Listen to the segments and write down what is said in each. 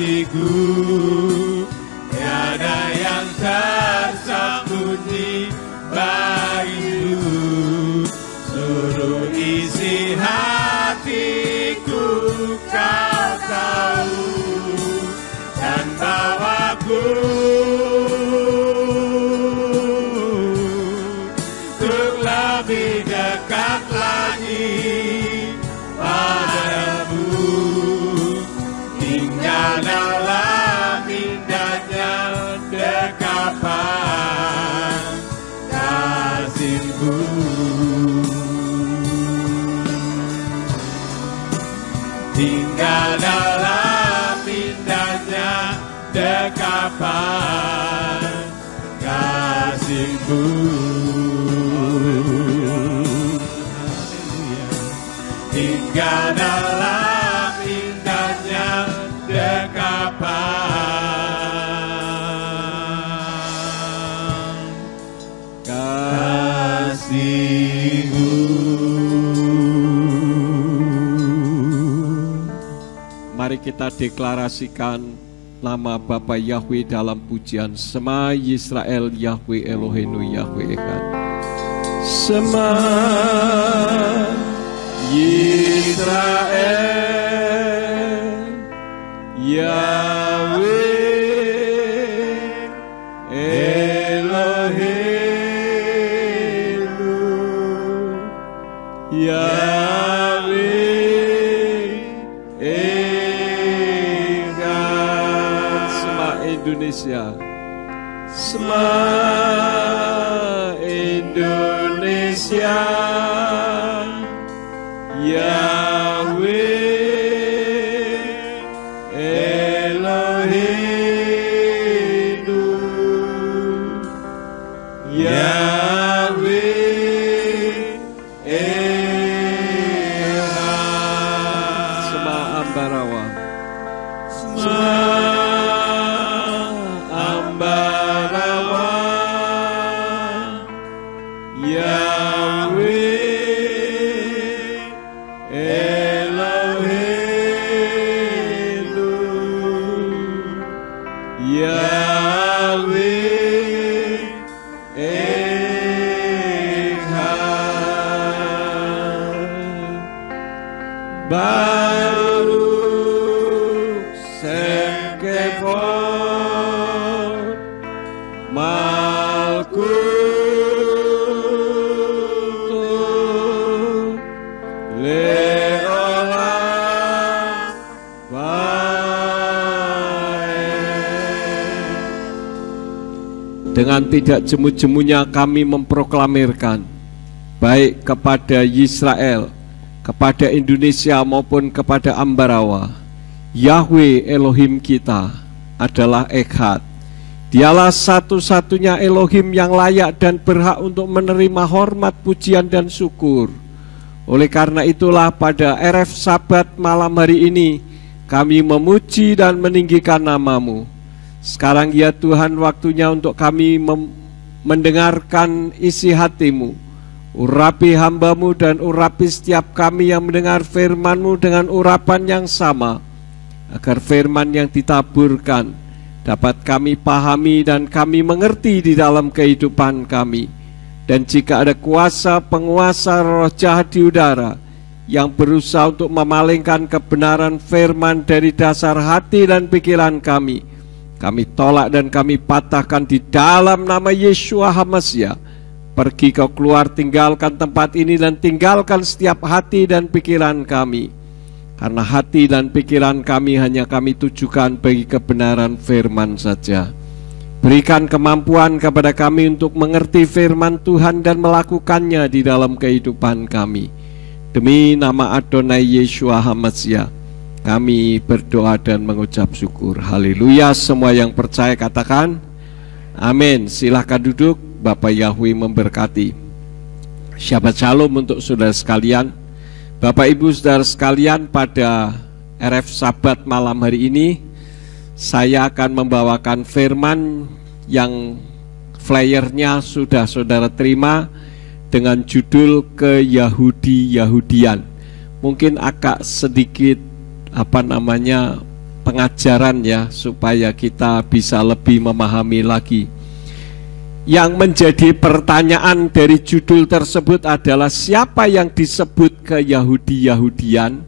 hatiku, tiada yang tersembunyi bagimu. Seluruh isi hatiku kau tahu, dan bawaku untuk lebih dekat lagi padamu, tinggal dalam indahnya dekapan kasih-Mu. Tinggal dalam indahnya dekapan kasih-Mu. Tinggal dalam indahnya dekapan kasih-Mu. Mari kita deklarasikan nama Bapa Yahweh dalam pujian Shema Yisrael Yahweh Eloheinu Yahweh Echad. Shema Yisrael Yahweh Eloheinu Yahweh Echad. Shema Indonesia, Shema Indonesia Yahweh Eloheinu Yahweh Echad. Shema Ambarawa, Shema Ambarawa Yahweh Eloheinu Yahweh Echad. Baruch Shem Kevod Malkuto Leolam Vaed. Dengan tidak jemu-jemunya kami memproklamirkan, baik kepada Yisrael, kepada Indonesia maupun kepada Ambarawa, Yahweh Elohim kita adalah Echad. Dialah satu-satunya Elohim yang layak dan berhak untuk menerima hormat, pujian, dan syukur. Oleh karena itulah pada RF Sabat malam hari ini kami memuji dan meninggikan nama-Mu. Sekarang ya Tuhan, waktunya untuk kami mendengarkan isi hati-Mu. Urapi hamba-Mu dan urapi setiap kami yang mendengar firman-Mu dengan urapan yang sama, agar firman yang ditaburkan dapat kami pahami dan kami mengerti di dalam kehidupan kami. Dan jika ada kuasa penguasa roh jahat di udara yang berusaha untuk memalingkan kebenaran firman dari dasar hati dan pikiran kami tolak dan kami patahkan di dalam nama Yeshua HaMashiach. Pergi kau keluar, tinggalkan tempat ini dan tinggalkan setiap hati dan pikiran kami. Karena hati dan pikiran kami hanya kami tujukan bagi kebenaran firman saja. Berikan kemampuan kepada kami untuk mengerti firman Tuhan dan melakukannya di dalam kehidupan kami. Demi nama Adonai Yeshua HaMashiach, kami berdoa dan mengucap syukur. Haleluya. Semua yang percaya katakan amin. Silahkan duduk. Bapak Yahweh memberkati. Shabbat Shalom untuk saudara sekalian. Bapak Ibu saudara sekalian, pada RF Sabat malam hari ini saya akan membawakan firman yang flyernya sudah saudara terima dengan judul Keyahudi-Yahudian. Mungkin agak sedikit pengajaran ya, supaya kita bisa lebih memahami lagi. Yang menjadi pertanyaan dari judul tersebut adalah siapa yang disebut ke-Yahudi-Yahudian?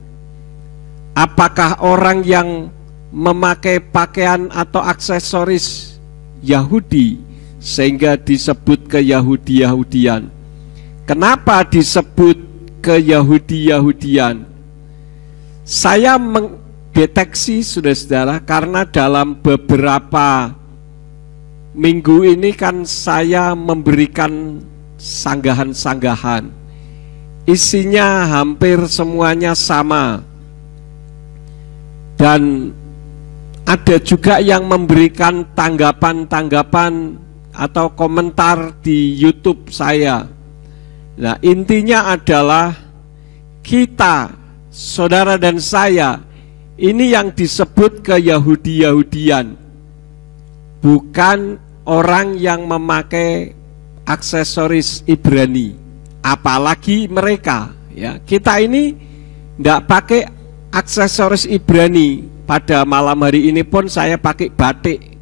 Apakah orang yang memakai pakaian atau aksesoris Yahudi sehingga disebut ke-Yahudi-Yahudian? Kenapa disebut ke-Yahudi-Yahudian? Saya mendeteksi, saudara-saudara, karena dalam beberapa minggu ini kan saya memberikan sanggahan-sanggahan. Isinya hampir semuanya sama. Dan ada juga yang memberikan tanggapan-tanggapan atau komentar di YouTube saya. Nah, intinya adalah kita, saudara dan saya, ini yang disebut ke-Yahudi-Yahudian, bukan orang yang memakai aksesoris Ibrani, apalagi mereka. Ya, kita ini tidak pakai aksesoris Ibrani. Pada malam hari ini pun saya pakai batik.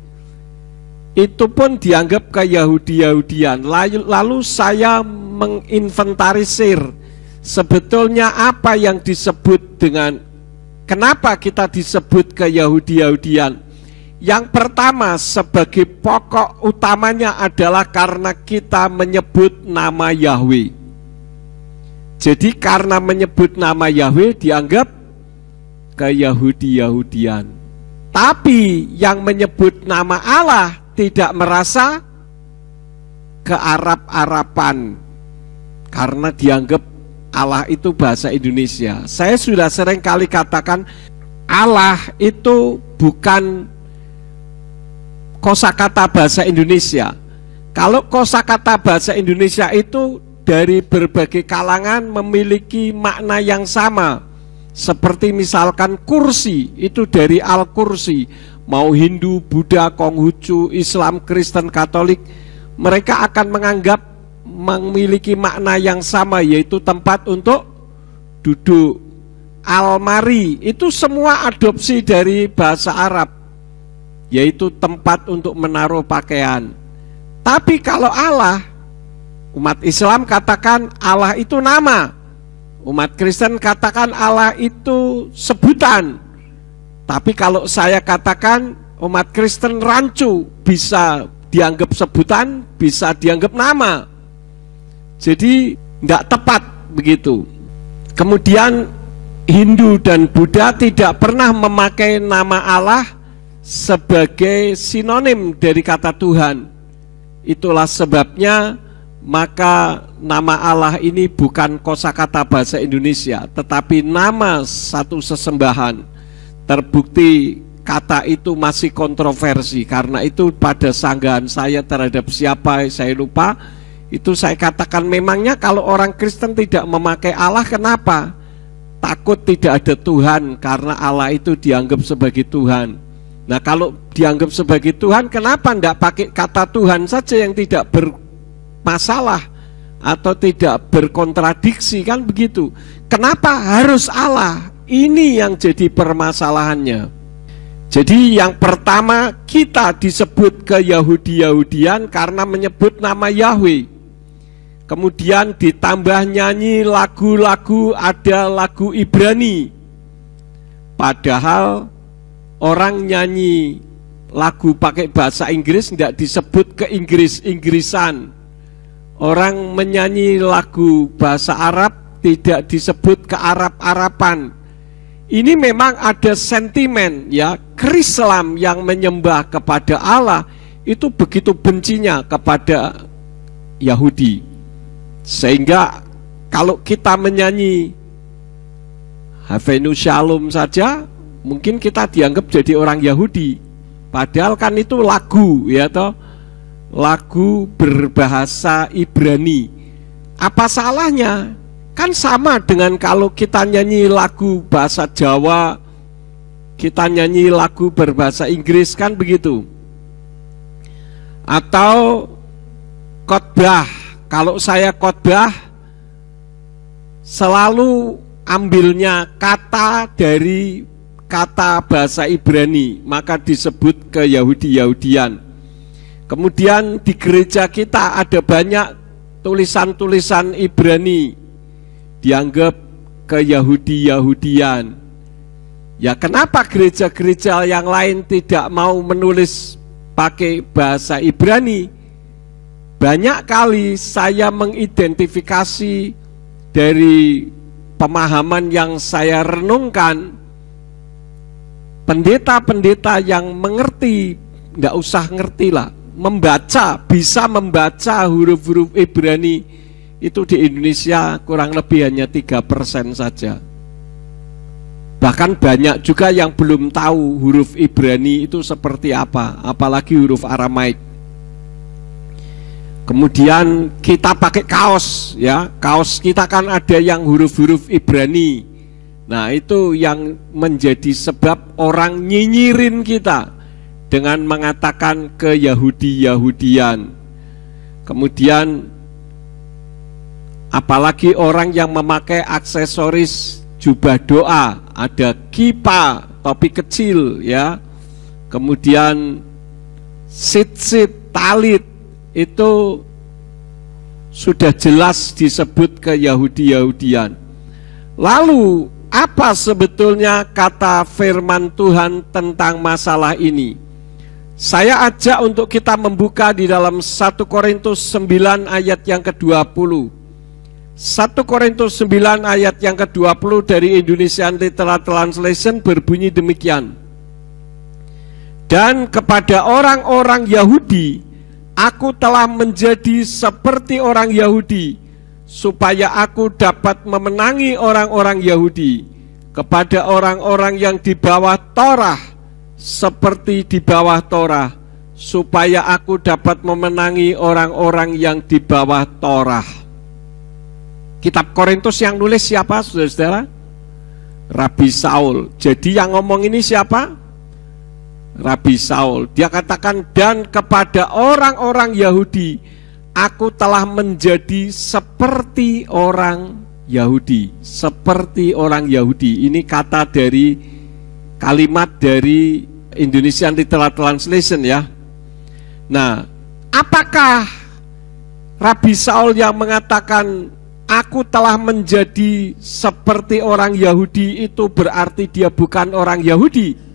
Itu pun dianggap ke-Yahudi-Yahudian. Lalu saya menginventarisir sebetulnya apa yang disebut dengan, kenapa kita disebut ke-Yahudi-Yahudian. Yang pertama, sebagai pokok utamanya adalah karena kita menyebut nama Yahweh. Jadi karena menyebut nama Yahweh dianggap ke-Yahudi-Yahudian. Tapi yang menyebut nama Allah tidak merasa ke-Arab-Araban, karena dianggap Allah itu bahasa Indonesia. Saya sudah sering kali katakan Allah itu bukan kosakata bahasa Indonesia. Kalau kosakata bahasa Indonesia itu dari berbagai kalangan memiliki makna yang sama. Seperti misalkan kursi, itu dari Al-Kursi. Mau Hindu, Buddha, Konghucu, Islam, Kristen, Katolik, mereka akan menganggap memiliki makna yang sama, yaitu tempat untuk duduk. Almari itu semua adopsi dari bahasa Arab, yaitu tempat untuk menaruh pakaian. Tapi kalau Allah, umat Islam katakan Allah itu nama, umat Kristen katakan Allah itu sebutan. Tapi kalau saya katakan umat Kristen rancu, bisa dianggap sebutan, bisa dianggap nama. Jadi tidak tepat begitu. Kemudian Hindu dan Buddha tidak pernah memakai nama Allah sebagai sinonim dari kata Tuhan. Itulah sebabnya maka nama Allah ini bukan kosakata bahasa Indonesia, tetapi nama satu sesembahan. Terbukti kata itu masih kontroversi. Karena itu pada sanggahan saya terhadap siapa saya lupa, itu saya katakan memangnya kalau orang Kristen tidak memakai Allah kenapa? Takut tidak ada Tuhan, karena Allah itu dianggap sebagai Tuhan. Nah, kalau dianggap sebagai Tuhan, kenapa tidak pakai kata Tuhan saja yang tidak bermasalah atau tidak berkontradiksi, kan begitu? Kenapa harus Allah? Ini yang jadi permasalahannya. Jadi yang pertama, kita disebut ke-Yahudi-Yahudian karena menyebut nama Yahweh. Kemudian ditambah nyanyi lagu-lagu, ada lagu Ibrani. Padahal orang nyanyi lagu pakai bahasa Inggris tidak disebut ke-Inggris-Inggrisan. Orang menyanyi lagu bahasa Arab tidak disebut ke-Arab-Arapan. Ini memang ada sentimen ya, Islam yang menyembah kepada Allah itu begitu bencinya kepada Yahudi. Sehingga kalau kita menyanyi Havenu Shalom saja, mungkin kita dianggap jadi orang Yahudi. Padahal kan itu lagu, ya toh, lagu berbahasa Ibrani. Apa salahnya? Kan sama dengan kalau kita nyanyi lagu bahasa Jawa, kita nyanyi lagu berbahasa Inggris, kan begitu. Atau khotbah, kalau saya khotbah selalu ambilnya kata dari kata bahasa Ibrani, maka disebut ke-Yahudi-Yahudian. Kemudian di gereja kita ada banyak tulisan-tulisan Ibrani, dianggap ke-Yahudi-Yahudian. Ya, kenapa gereja-gereja yang lain tidak mau menulis pakai bahasa Ibrani? Banyak kali saya mengidentifikasi dari pemahaman yang saya renungkan, pendeta-pendeta yang mengerti, nggak usah ngerti lah, membaca, bisa membaca huruf-huruf Ibrani itu di Indonesia kurang lebih hanya 3% saja. Bahkan banyak juga yang belum tahu huruf Ibrani itu seperti apa, apalagi huruf Aramaik. Kemudian kita pakai kaos, ya, kaos kita kan ada yang huruf-huruf Ibrani. Nah, itu yang menjadi sebab orang nyinyirin kita dengan mengatakan ke-Yahudi-Yahudian. Kemudian apalagi orang yang memakai aksesoris jubah doa, ada kipa, topi kecil, ya. Kemudian sit-sit, talit, itu sudah jelas disebut ke-Yahudi-Yahudian. Lalu apa sebetulnya kata firman Tuhan tentang masalah ini? Saya ajak untuk kita membuka di dalam 1 Korintus 9 ayat yang ke-20. 1 Korintus 9 ayat yang ke-20 dari Indonesian Literal Translation berbunyi demikian. Dan kepada orang-orang Yahudi aku telah menjadi seperti orang Yahudi, supaya aku dapat memenangi orang-orang Yahudi. Kepada orang-orang yang di bawah Torah, seperti di bawah Torah, supaya aku dapat memenangi orang-orang yang di bawah Torah. Kitab Korintus yang nulis siapa, saudara-saudara? Rabi Saul. Jadi yang ngomong ini siapa? Rabi Saul. Dia katakan, dan kepada orang-orang Yahudi aku telah menjadi seperti orang Yahudi. Seperti orang Yahudi. Ini kata dari kalimat dari Indonesian Literal Translation, ya. Nah, apakah Rabi Saul yang mengatakan aku telah menjadi seperti orang Yahudi itu berarti dia bukan orang Yahudi?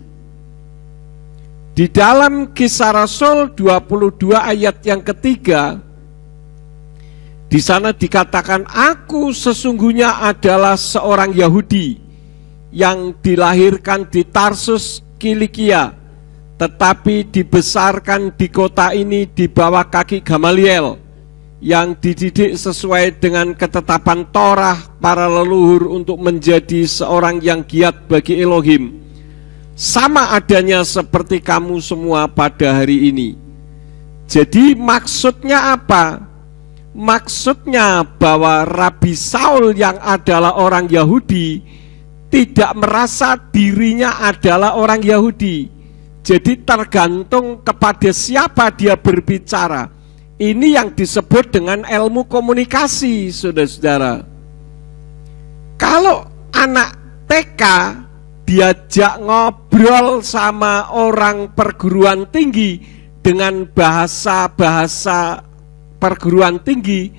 Di dalam Kisah Rasul 22 ayat yang ketiga, di sana dikatakan, aku sesungguhnya adalah seorang Yahudi yang dilahirkan di Tarsus, Kilikia, tetapi dibesarkan di kota ini di bawah kaki Gamaliel, yang dididik sesuai dengan ketetapan Torah para leluhur untuk menjadi seorang yang giat bagi Elohim. Sama adanya seperti kamu semua pada hari ini. Jadi maksudnya apa? Maksudnya bahwa Rabi Saul yang adalah orang Yahudi tidak merasa dirinya adalah orang Yahudi. Jadi tergantung kepada siapa dia berbicara. Ini yang disebut dengan ilmu komunikasi, saudara-saudara. Kalau anak TK diajak ngobrol sama orang perguruan tinggi dengan bahasa-bahasa perguruan tinggi,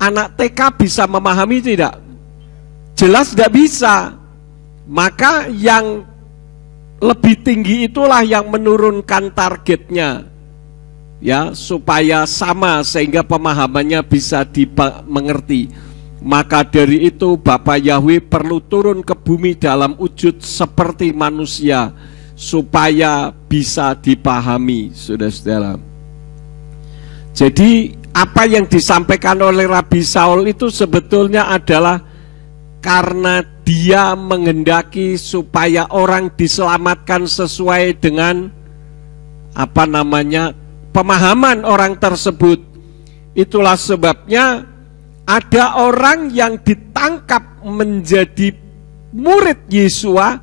anak TK bisa memahami tidak? Jelas tidak bisa. Maka yang lebih tinggi itulah yang menurunkan targetnya, ya, supaya sama sehingga pemahamannya bisa dimengerti. Maka dari itu Bapa Yahweh perlu turun ke bumi dalam wujud seperti manusia supaya bisa dipahami, saudara-saudara. Jadi apa yang disampaikan oleh Rabi Saul itu sebetulnya adalah karena dia menghendaki supaya orang diselamatkan sesuai dengan pemahaman orang tersebut. Itulah sebabnya ada orang yang ditangkap menjadi murid Yesua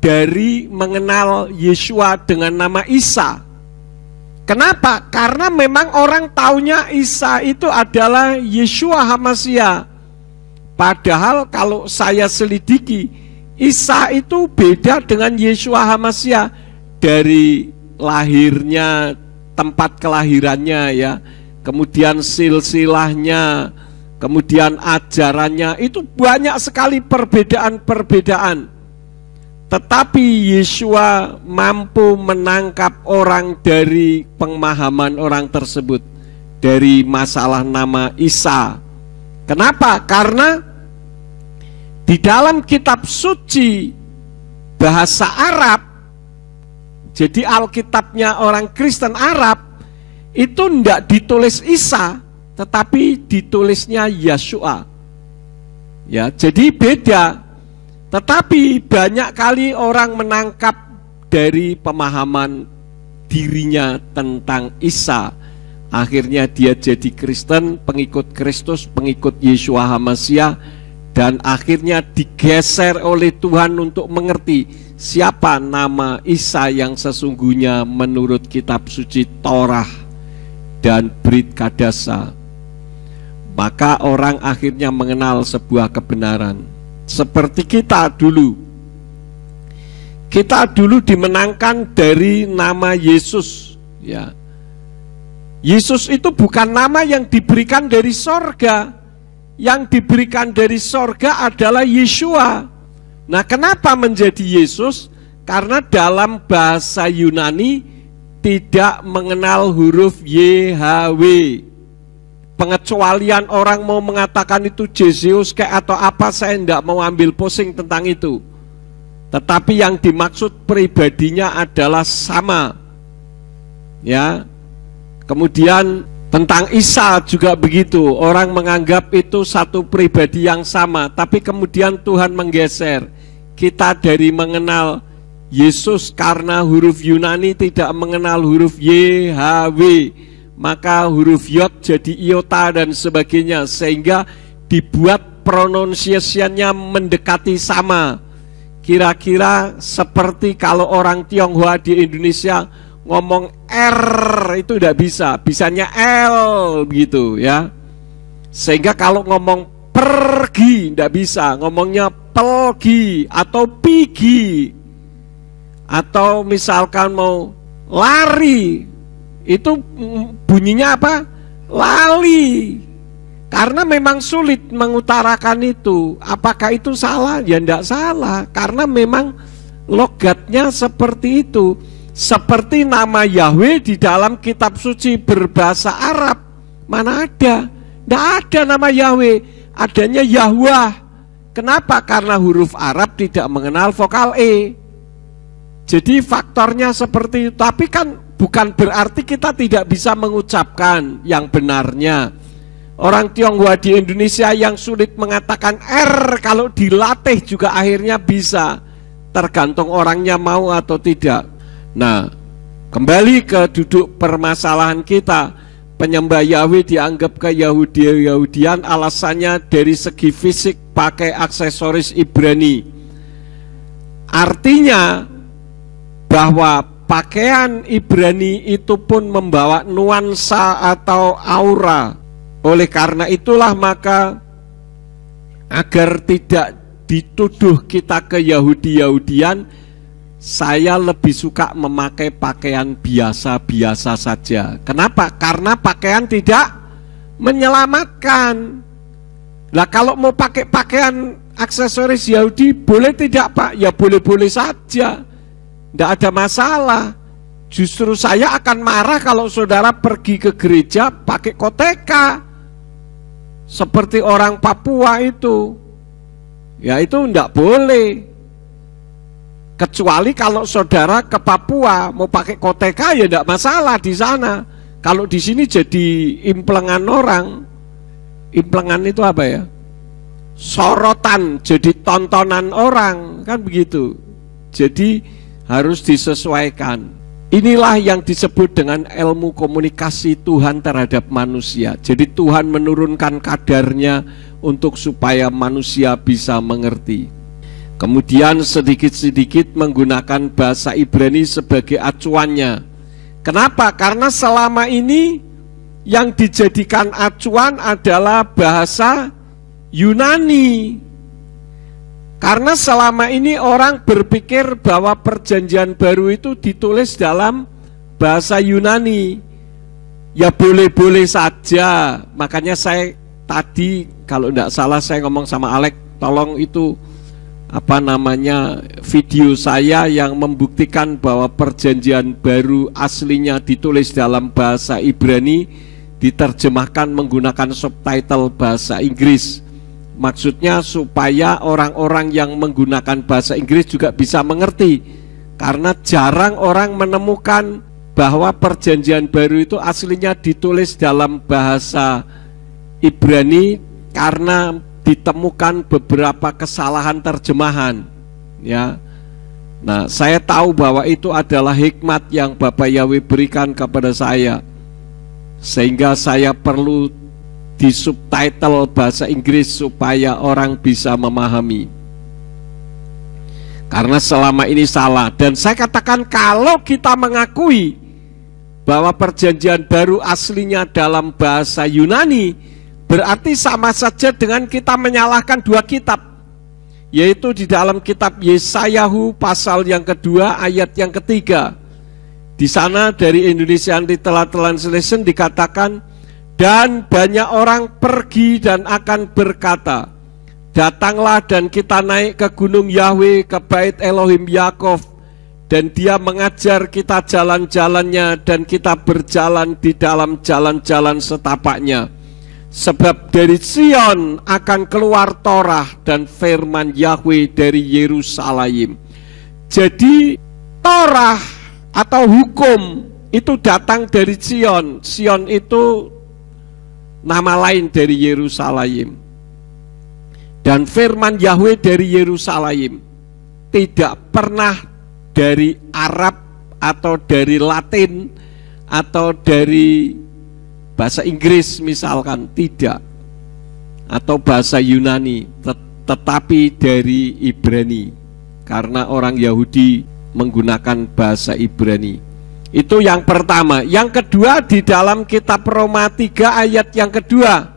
dari mengenal Yesua dengan nama Isa. Kenapa? Karena memang orang taunya Isa itu adalah Yesua HaMasiah. Padahal kalau saya selidiki, Isa itu beda dengan Yeshua HaMasyiah dari lahirnya, tempat kelahirannya ya, kemudian silsilahnya, kemudian ajarannya, itu banyak sekali perbedaan-perbedaan. Tetapi Yeshua mampu menangkap orang dari pemahaman orang tersebut, dari masalah nama Isa. Kenapa? Karena di dalam kitab suci bahasa Arab, jadi Alkitabnya orang Kristen Arab, itu tidak ditulis Isa, tetapi ditulisnya Yeshua. Ya, jadi beda. Tetapi banyak kali orang menangkap dari pemahaman dirinya tentang Isa. Akhirnya dia jadi Kristen, pengikut Kristus, pengikut Yeshua HaMasyiah, dan akhirnya digeser oleh Tuhan untuk mengerti siapa nama Isa yang sesungguhnya menurut kitab suci Torah dan Brit Kadasa. Maka orang akhirnya mengenal sebuah kebenaran. Seperti kita dulu dimenangkan dari nama Yesus, ya. Yesus itu bukan nama yang diberikan dari sorga. Yang diberikan dari sorga adalah Yeshua. Nah, kenapa menjadi Yesus? Karena dalam bahasa Yunani tidak mengenal huruf YHW. Pengecualian orang mau mengatakan itu Yesus kayak atau apa, saya tidak mau ambil pusing tentang itu. Tetapi yang dimaksud pribadinya adalah sama. Ya. Kemudian tentang Isa juga begitu, orang menganggap itu satu pribadi yang sama, tapi kemudian Tuhan menggeser. Kita dari mengenal Yesus karena huruf Yunani tidak mengenal huruf YHW, maka huruf Yod jadi iota dan sebagainya, sehingga dibuat pronunciation-nya mendekati sama. Kira-kira seperti kalau orang Tionghoa di Indonesia ngomong R itu tidak bisa, bisanya L begitu ya. Sehingga kalau ngomong pergi tidak bisa, ngomongnya pelgi atau pigi. Atau misalkan mau lari, itu bunyinya apa? Lali. Karena memang sulit mengutarakan itu. Apakah itu salah? Ya tidak salah, karena memang logatnya seperti itu. Seperti nama Yahweh di dalam kitab suci berbahasa Arab, mana ada? Tidak ada nama Yahweh, adanya Yahwah. Kenapa? Karena huruf Arab tidak mengenal vokal E. Jadi faktornya seperti itu. Tapi kan bukan berarti kita tidak bisa mengucapkan yang benarnya. Orang Tionghoa di Indonesia yang sulit mengatakan R, kalau dilatih juga akhirnya bisa. Tergantung orangnya mau atau tidak. Nah, kembali ke duduk permasalahan kita. Penyembah Yahweh dianggap ke Yahudian, alasannya dari segi fisik pakai aksesoris Ibrani. Artinya bahwa pakaian Ibrani itu pun membawa nuansa atau aura. Oleh karena itulah maka agar tidak dituduh kita ke Yahudi-Yahudian, saya lebih suka memakai pakaian biasa-biasa saja. Kenapa? Karena pakaian tidak menyelamatkan. Lah kalau mau pakai pakaian aksesoris Yahudi, boleh tidak Pak? Ya boleh-boleh saja, tidak ada masalah. Justru saya akan marah kalau saudara pergi ke gereja pakai koteka, seperti orang Papua itu. Ya itu tidak boleh. Kecuali kalau saudara ke Papua mau pakai koteka, ya tidak masalah di sana. Kalau di sini jadi implengan orang. Implengan itu apa ya? Sorotan, jadi tontonan orang, kan begitu. Jadi harus disesuaikan. Inilah yang disebut dengan ilmu komunikasi Tuhan terhadap manusia. Jadi Tuhan menurunkan kadarnya untuk supaya manusia bisa mengerti. Kemudian sedikit-sedikit menggunakan bahasa Ibrani sebagai acuannya. Kenapa? Karena selama ini yang dijadikan acuan adalah bahasa Yunani. Karena selama ini orang berpikir bahwa perjanjian baru itu ditulis dalam bahasa Yunani. Ya boleh-boleh saja. Makanya saya tadi kalau tidak salah saya ngomong sama Alex, tolong itu video saya yang membuktikan bahwa perjanjian baru aslinya ditulis dalam bahasa Ibrani, diterjemahkan menggunakan subtitle bahasa Inggris. Maksudnya supaya orang-orang yang menggunakan bahasa Inggris juga bisa mengerti. Karena jarang orang menemukan bahwa perjanjian baru itu aslinya ditulis dalam bahasa Ibrani, karena ditemukan beberapa kesalahan terjemahan, ya. Nah, saya tahu bahwa itu adalah hikmat yang Bapak Yahweh berikan kepada saya, sehingga saya perlu di subtitle bahasa Inggris supaya orang bisa memahami. Karena selama ini salah. Dan saya katakan kalau kita mengakui bahwa perjanjian baru aslinya dalam bahasa Yunani, berarti sama saja dengan kita menyalahkan dua kitab, yaitu di dalam kitab Yesayahu pasal yang kedua ayat yang ketiga. Di sana dari Indonesian Literal Translation dikatakan, dan banyak orang pergi dan akan berkata, datanglah dan kita naik ke gunung Yahweh, ke bait Elohim Yakov, dan dia mengajar kita jalan-jalannya, dan kita berjalan di dalam jalan-jalan setapaknya. Sebab dari Sion akan keluar Torah dan firman Yahweh dari Yerusalem. Jadi Torah atau hukum itu datang dari Sion. Sion itu nama lain dari Yerusalem. Dan firman Yahweh dari Yerusalem, tidak pernah dari Arab atau dari Latin atau dari bahasa Inggris misalkan, tidak, atau bahasa Yunani, tetapi dari Ibrani, karena orang Yahudi menggunakan bahasa Ibrani. Itu yang pertama. Yang kedua, di dalam kitab Roma 3 ayat yang kedua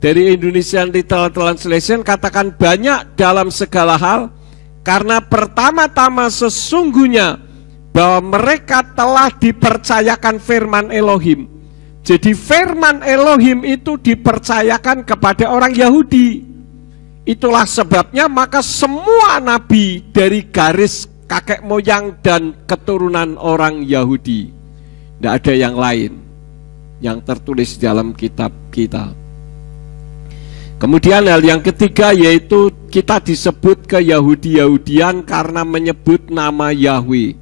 dari Indonesian Literal Translation katakan, banyak dalam segala hal, karena pertama-tama sesungguhnya bahwa mereka telah dipercayakan firman Elohim. Jadi firman Elohim itu dipercayakan kepada orang Yahudi. Itulah sebabnya maka semua nabi dari garis kakek moyang dan keturunan orang Yahudi. Tidak ada yang lain yang tertulis dalam kitab kita. Kemudian hal yang ketiga, yaitu kita disebut ke Yahudi-Yahudian karena menyebut nama Yahweh.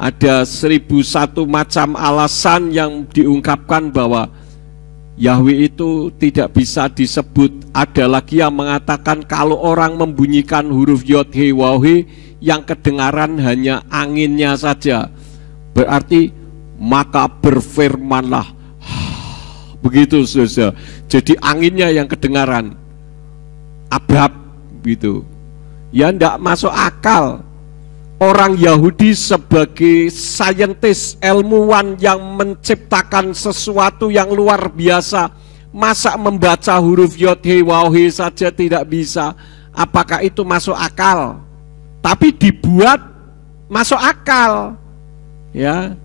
Ada 1001 macam alasan yang diungkapkan bahwa Yahweh itu tidak bisa disebut. Ada lagi yang mengatakan kalau orang membunyikan huruf Yod He Waw He, yang kedengaran hanya anginnya saja, berarti maka berfirmanlah. Begitu saudara. Jadi anginnya yang kedengaran, abab gitu. Ya tidak masuk akal. Orang Yahudi sebagai saintis, ilmuwan yang menciptakan sesuatu yang luar biasa, masa membaca huruf Yod He Waw He saja tidak bisa? Apakah itu masuk akal? Tapi dibuat masuk akal, ya.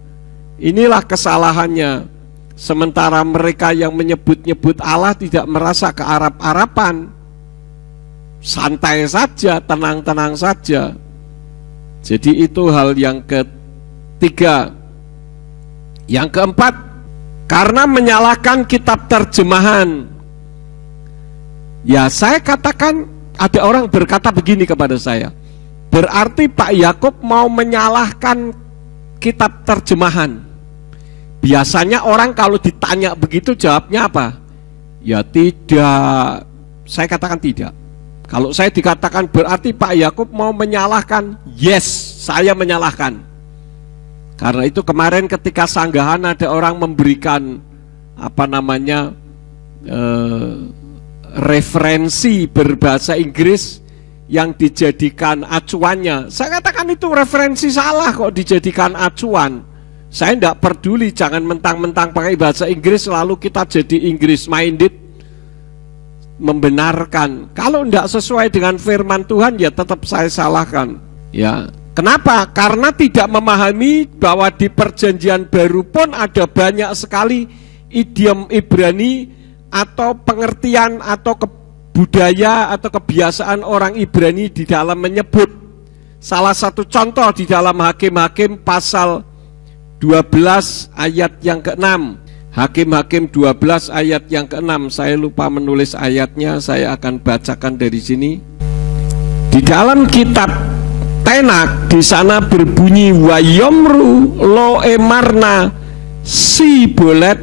Inilah kesalahannya. Sementara mereka yang menyebut-nyebut Allah tidak merasa kearap-arapan, santai saja, tenang-tenang saja. Jadi itu hal yang ketiga. Yang keempat, karena menyalahkan kitab terjemahan. Ya, saya katakan, ada orang berkata begini kepada saya, berarti Pak Yakub mau menyalahkan kitab terjemahan. Biasanya orang kalau ditanya begitu jawabnya apa? Ya tidak. Saya katakan tidak. Kalau saya dikatakan berarti Pak Yakub mau menyalahkan, yes, saya menyalahkan. Karena itu kemarin ketika sanggahan ada orang memberikan referensi berbahasa Inggris yang dijadikan acuannya. Saya katakan itu referensi salah kok dijadikan acuan. Saya tidak peduli, jangan mentang-mentang pakai bahasa Inggris lalu kita jadi Inggris minded. membenarkan. Kalau tidak sesuai dengan firman Tuhan, ya tetap saya salahkan. Ya, kenapa? Karena tidak memahami bahwa di Perjanjian Baru pun ada banyak sekali idiom Ibrani atau pengertian atau budaya atau kebiasaan orang Ibrani di dalam menyebut. Salah satu contoh di dalam Hakim-Hakim pasal 12 ayat yang ke-6. Hakim-Hakim 12 ayat yang ke-6. Saya lupa menulis ayatnya, saya akan bacakan dari sini. Di dalam kitab Tenak di sana berbunyi wayomru lo emarna si bolet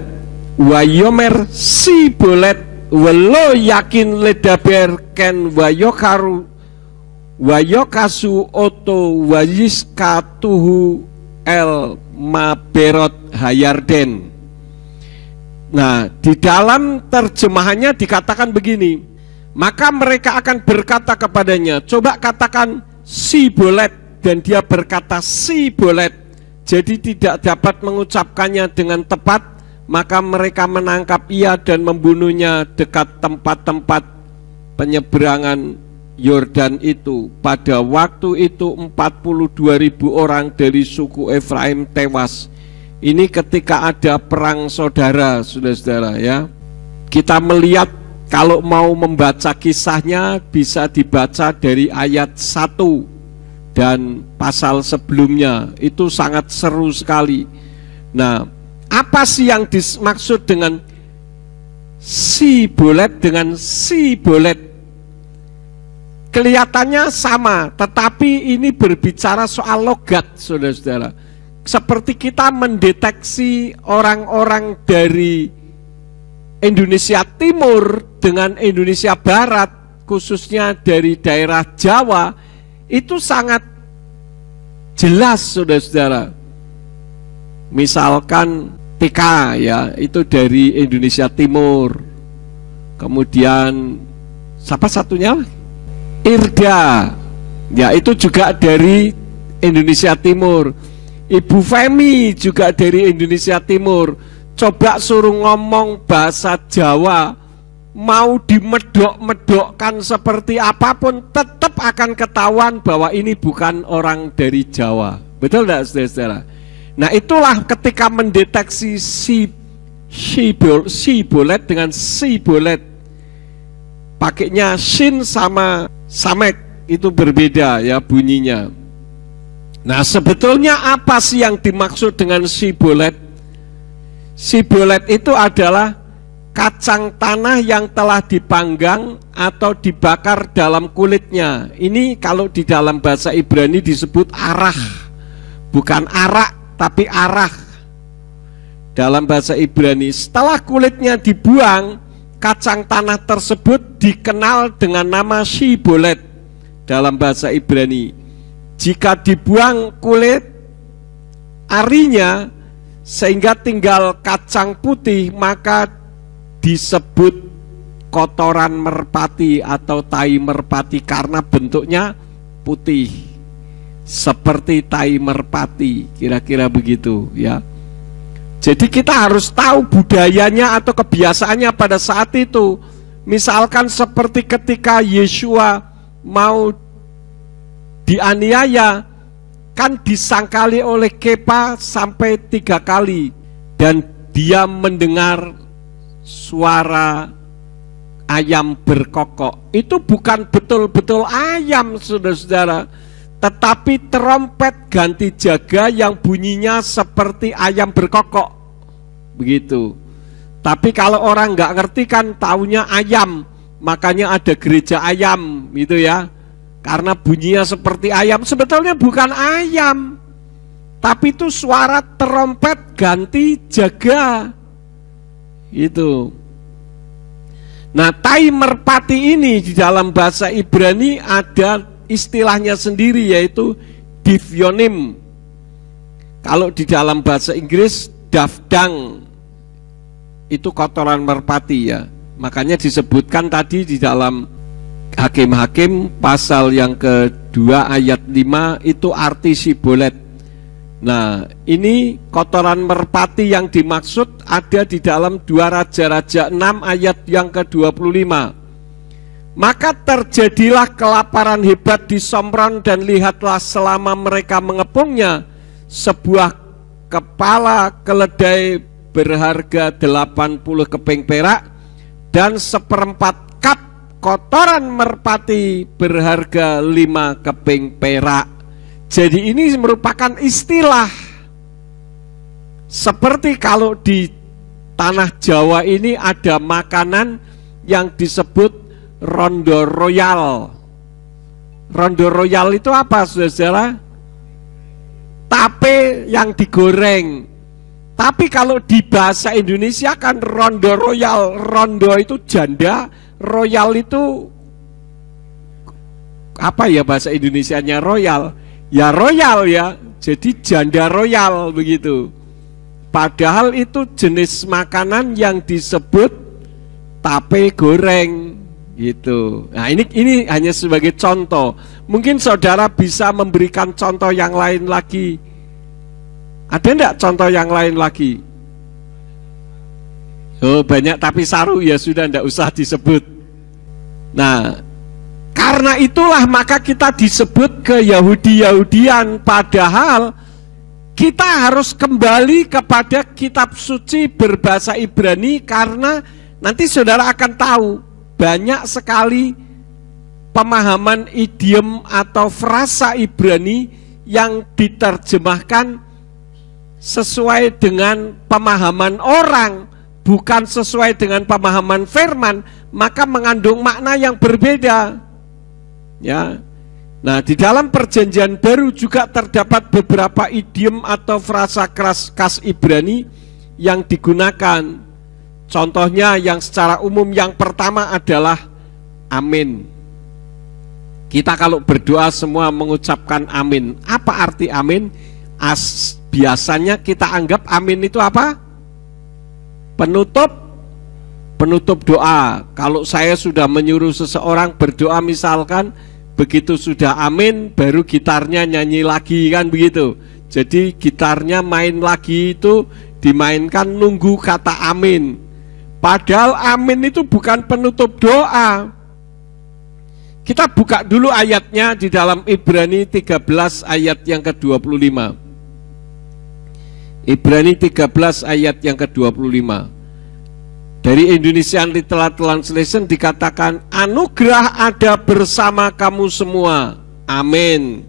wayomer si bolet welo yakin ledaber ken wayokaru wayokasu oto wayiskatuhu el maberot hayarden. Nah, di dalam terjemahannya dikatakan begini, maka mereka akan berkata kepadanya, coba katakan si bolet, dan dia berkata si bolet, jadi tidak dapat mengucapkannya dengan tepat, maka mereka menangkap ia dan membunuhnya dekat tempat-tempat penyeberangan Yordan itu. Pada waktu itu 42.000 orang dari suku Efraim tewas. Ini ketika ada perang saudara, saudara-saudara ya. Kita melihat kalau mau membaca kisahnya bisa dibaca dari ayat 1 dan pasal sebelumnya. Itu sangat seru sekali. Nah, apa sih yang dimaksud dengan si bolet dengan si bolet? Kelihatannya sama, tetapi ini berbicara soal logat, saudara-saudara. Seperti kita mendeteksi orang-orang dari Indonesia Timur dengan Indonesia Barat, khususnya dari daerah Jawa, itu sangat jelas, saudara-saudara. Misalkan TK ya, itu dari Indonesia Timur. Kemudian siapa satunya? Irda, ya itu juga dari Indonesia Timur. Ibu Femi juga dari Indonesia Timur. Coba suruh ngomong bahasa Jawa, mau dimedok-medokkan seperti apapun, tetap akan ketahuan bahwa ini bukan orang dari Jawa. Betul tidak, saudara-saudara? Nah, itulah ketika mendeteksi si bolet dengan si bolet. Pakainya shin sama samek itu berbeda ya bunyinya. Nah, sebetulnya apa sih yang dimaksud dengan si bolet? Si bolet itu adalah kacang tanah yang telah dipanggang atau dibakar dalam kulitnya. Ini kalau di dalam bahasa Ibrani disebut arah. Bukan arak, tapi arah. Dalam bahasa Ibrani, setelah kulitnya dibuang, kacang tanah tersebut dikenal dengan nama si bolet dalam bahasa Ibrani. Jika dibuang kulit arinya sehingga tinggal kacang putih, maka disebut kotoran merpati atau tai merpati karena bentuknya putih seperti tai merpati, kira-kira begitu ya. Jadi kita harus tahu budayanya atau kebiasaannya pada saat itu. Misalkan seperti ketika Yesua mau dianiaya, kan disangkali oleh Kepa sampai 3 kali, dan dia mendengar suara ayam berkokok. Itu bukan betul-betul ayam, saudara-saudara, tetapi trompet ganti jaga yang bunyinya seperti ayam berkokok, begitu. Tapi kalau orang nggak ngerti kan taunya ayam, makanya ada gereja ayam, gitu ya. Karena bunyinya seperti ayam, sebetulnya bukan ayam, tapi itu suara trompet ganti jaga. Itu. Nah, tai merpati ini di dalam bahasa Ibrani ada istilahnya sendiri, yaitu divyonim. Kalau di dalam bahasa Inggris dafdang, itu kotoran merpati ya. Makanya disebutkan tadi di dalam Hakim-Hakim pasal yang kedua ayat 5 itu arti si bolet. Nah, ini kotoran merpati yang dimaksud ada di dalam 2 Raja-Raja 6 ayat yang ke-25. Maka terjadilah kelaparan hebat di Somron, dan lihatlah selama mereka mengepungnya, sebuah kepala keledai berharga 80 keping perak, dan 1/4 kap kotoran merpati berharga 5 keping perak. Jadi ini merupakan istilah, seperti kalau di tanah Jawa ini ada makanan yang disebut rondo royal. Rondo royal itu apa, saudara? Tape yang digoreng. Tapi kalau di bahasa Indonesia kan rondo royal. Rondo itu janda, royal itu apa ya bahasa Indonesianya royal? Ya royal ya, jadi janda royal begitu. Padahal itu jenis makanan yang disebut tape goreng gitu. Nah ini hanya sebagai contoh. Mungkin saudara bisa memberikan contoh yang lain lagi. Ada enggak contoh yang lain lagi? Oh banyak, tapi saru ya sudah enggak usah disebut. Nah karena itulah maka kita disebut ke Yahudi-Yahudian, padahal kita harus kembali kepada kitab suci berbahasa Ibrani, karena nanti saudara akan tahu banyak sekali pemahaman idiom atau frasa Ibrani yang diterjemahkan sesuai dengan pemahaman orang, bukan sesuai dengan pemahaman firman, maka mengandung makna yang berbeda. Ya. Nah, di dalam Perjanjian Baru juga terdapat beberapa idiom atau frasa khas Ibrani yang digunakan. Contohnya yang secara umum yang pertama adalah amin. Kita kalau berdoa semua mengucapkan amin. Apa arti amin? Biasanya kita anggap amin itu apa? Penutup doa. Kalau saya sudah menyuruh seseorang berdoa misalkan, begitu sudah amin, baru gitarnya nyanyi lagi kan begitu. Jadi gitarnya main lagi itu dimainkan nunggu kata amin. Padahal amin itu bukan penutup doa. Kita buka dulu ayatnya di dalam Ibrani 13 ayat yang ke-25. Ibrani 13 ayat yang ke-25. Dari Indonesian Literal Translation dikatakan, anugerah ada bersama kamu semua. Amin.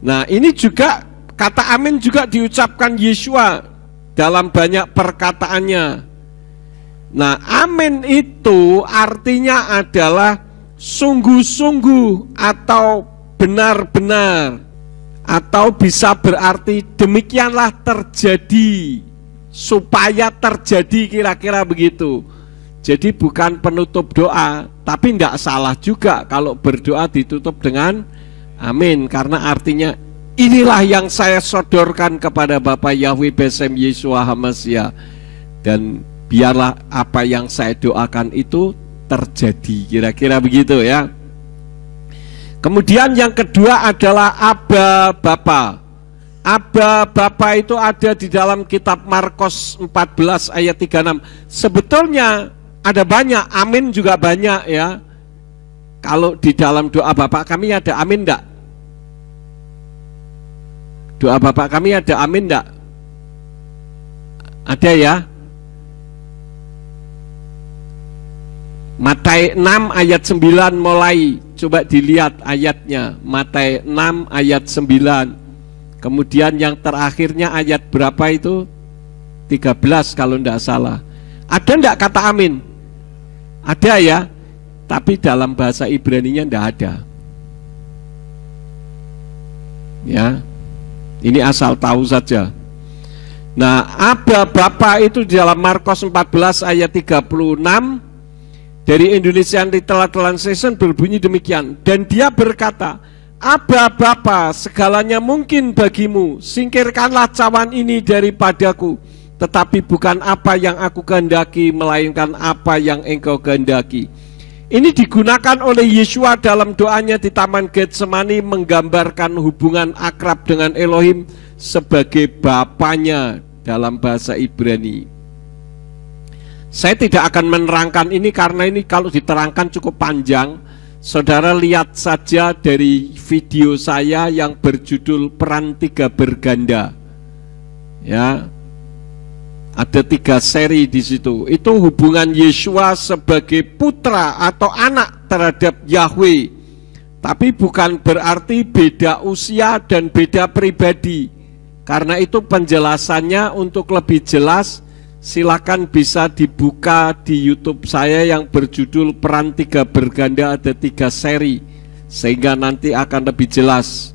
Nah ini juga kata amin juga diucapkan Yeshua dalam banyak perkataannya. Nah amin itu artinya adalah sungguh-sungguh atau benar-benar, atau bisa berarti demikianlah terjadi, supaya terjadi, kira-kira begitu. Jadi bukan penutup doa, tapi tidak salah juga kalau berdoa ditutup dengan amin, karena artinya inilah yang saya sodorkan kepada Bapa Yahweh Besem Yeshua HaMashiach, dan biarlah apa yang saya doakan itu terjadi, kira-kira begitu ya. Kemudian yang kedua adalah Aba Bapa. Aba Bapa itu ada di dalam kitab Markus 14 ayat 36. Sebetulnya ada banyak, amin juga banyak ya. Kalau di dalam doa Bapa kami ada amin enggak? Doa Bapa kami ada amin enggak? Ada ya. Matius 6 ayat 9 mulai, coba dilihat ayatnya. Matius 6 ayat 9. Kemudian yang terakhirnya ayat berapa itu? 13 kalau tidak salah. Ada enggak kata amin? Ada ya, tapi dalam bahasa Ibraninya tidak ada. Ya, ini asal tahu saja. Nah, Aba Bapa itu di dalam Markus 14 ayat 36 dari Indonesian Literal Translation berbunyi demikian. Dan dia berkata, Aba Bapa, segalanya mungkin bagimu, singkirkanlah cawan ini daripadaku, tetapi bukan apa yang aku kehendaki, melainkan apa yang engkau kehendaki. Ini digunakan oleh Yeshua dalam doanya di Taman Getsemani, menggambarkan hubungan akrab dengan Elohim sebagai Bapanya dalam bahasa Ibrani. Saya tidak akan menerangkan ini karena ini kalau diterangkan cukup panjang. Saudara lihat saja dari video saya yang berjudul Peran Tiga Berganda. Ya, ada 3 seri di situ. Itu hubungan Yeshua sebagai putra atau anak terhadap Yahweh. Tapi bukan berarti beda usia dan beda pribadi. Karena itu penjelasannya untuk lebih jelas. Silakan bisa dibuka di YouTube saya yang berjudul Peran Tiga Berganda, ada 3 seri, sehingga nanti akan lebih jelas.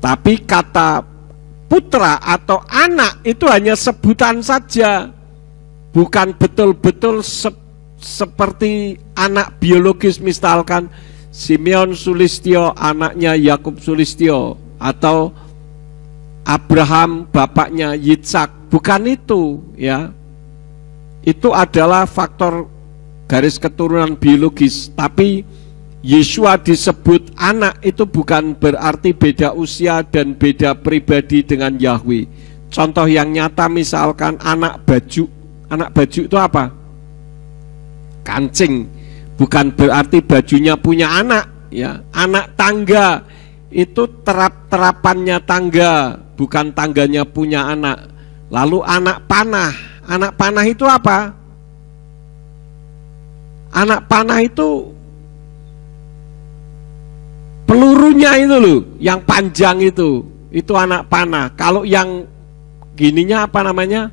Tapi kata putra atau anak itu hanya sebutan saja, bukan betul-betul seperti anak biologis. Misalkan Simeon Sulistyo anaknya Yakub Sulistyo, atau Abraham bapaknya Yitzhak, bukan itu ya. Itu adalah faktor garis keturunan biologis. Tapi Yeshua disebut anak itu bukan berarti beda usia dan beda pribadi dengan Yahweh. Contoh yang nyata misalkan anak baju. Anak baju itu apa? Kancing. Bukan berarti bajunya punya anak ya. Anak tangga itu terapannya tangga, bukan tangganya punya anak. Lalu anak panah. Anak panah itu apa? Anak panah itu pelurunya itu loh, yang panjang itu anak panah. Kalau yang gininya apa namanya?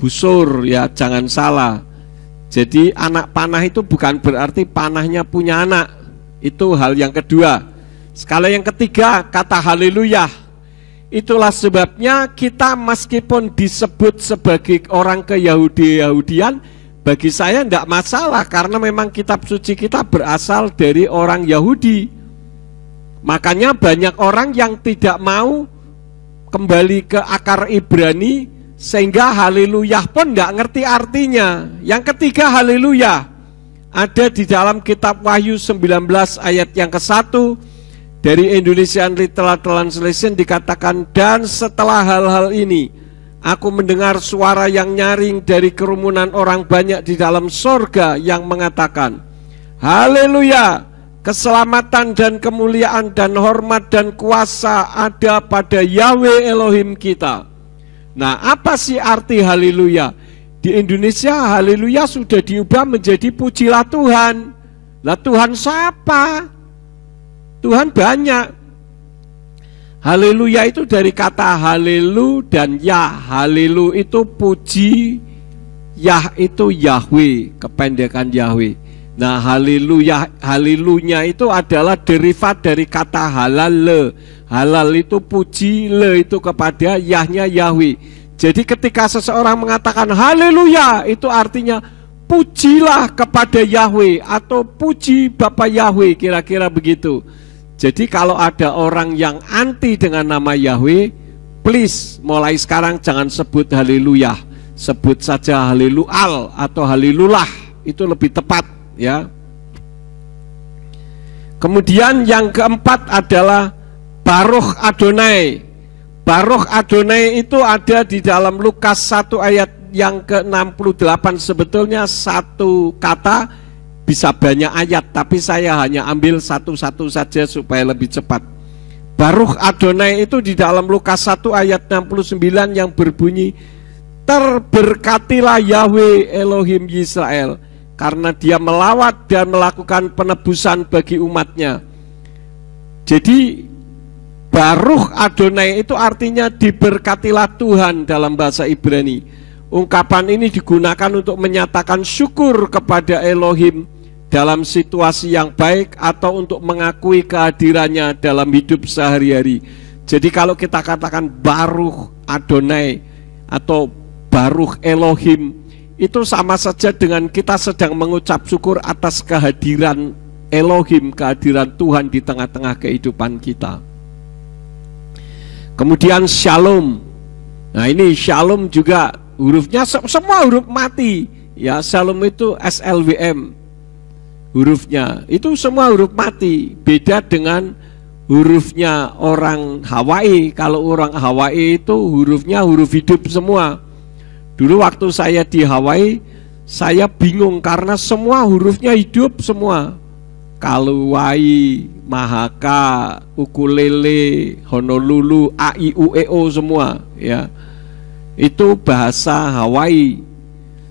Busur ya, jangan salah. Jadi anak panah itu bukan berarti panahnya punya anak. Itu hal yang kedua. Skala yang ketiga, kata haleluya. Itulah sebabnya kita meskipun disebut sebagai orang ke-Yahudian, bagi saya tidak masalah karena memang kitab suci kita berasal dari orang Yahudi. Makanya banyak orang yang tidak mau kembali ke akar Ibrani, sehingga haleluya pun tidak ngerti artinya. Yang ketiga, haleluya ada di dalam kitab Wahyu 19 ayat yang ke-1. Dari Indonesian Literal Translation dikatakan, dan setelah hal-hal ini aku mendengar suara yang nyaring dari kerumunan orang banyak di dalam sorga yang mengatakan, haleluya, keselamatan dan kemuliaan dan hormat dan kuasa ada pada Yahweh Elohim kita. Nah, apa sih arti haleluya? Di Indonesia haleluya sudah diubah menjadi pujilah Tuhan. Lah Tuhan siapa? Tuhan banyak. Haleluya itu dari kata halelu dan yah. Halelu itu puji, yah itu Yahweh, kependekan Yahweh. Nah, haleluya, halelunya itu adalah derivat dari kata halal. Halal itu puji, le itu kepada yahnya Yahweh. Jadi ketika seseorang mengatakan haleluya, itu artinya pujilah kepada Yahweh atau puji Bapa Yahweh, kira-kira begitu. Jadi kalau ada orang yang anti dengan nama Yahweh, please mulai sekarang jangan sebut haleluya, sebut saja halelual atau halelulah, itu lebih tepat ya. Kemudian yang keempat adalah Baruch Adonai. Baruch Adonai itu ada di dalam Lukas 1 ayat yang ke-68. Sebetulnya satu kata bisa banyak ayat, tapi saya hanya ambil satu-satu saja supaya lebih cepat. Baruch Adonai itu di dalam Lukas 1 ayat 69 yang berbunyi, terberkatilah Yahweh Elohim Yisrael, karena dia melawat dan melakukan penebusan bagi umatnya. Jadi Baruch Adonai itu artinya diberkatilah Tuhan dalam bahasa Ibrani. Ungkapan ini digunakan untuk menyatakan syukur kepada Elohim dalam situasi yang baik atau untuk mengakui kehadirannya dalam hidup sehari-hari. Jadi kalau kita katakan Baruch Adonai atau Baruch Elohim, itu sama saja dengan kita sedang mengucap syukur atas kehadiran Elohim, kehadiran Tuhan di tengah-tengah kehidupan kita. Kemudian Shalom. Nah, ini Shalom juga hurufnya semua huruf mati. Ya, Shalom itu SLWM. Hurufnya itu semua huruf mati. Beda dengan hurufnya orang Hawaii. Kalau orang Hawaii itu hurufnya huruf hidup semua. Dulu waktu saya di Hawaii, saya bingung karena semua hurufnya hidup semua. Kaluwai, Mahaka, ukulele, Honolulu, A I U E O semua ya. Itu bahasa Hawaii.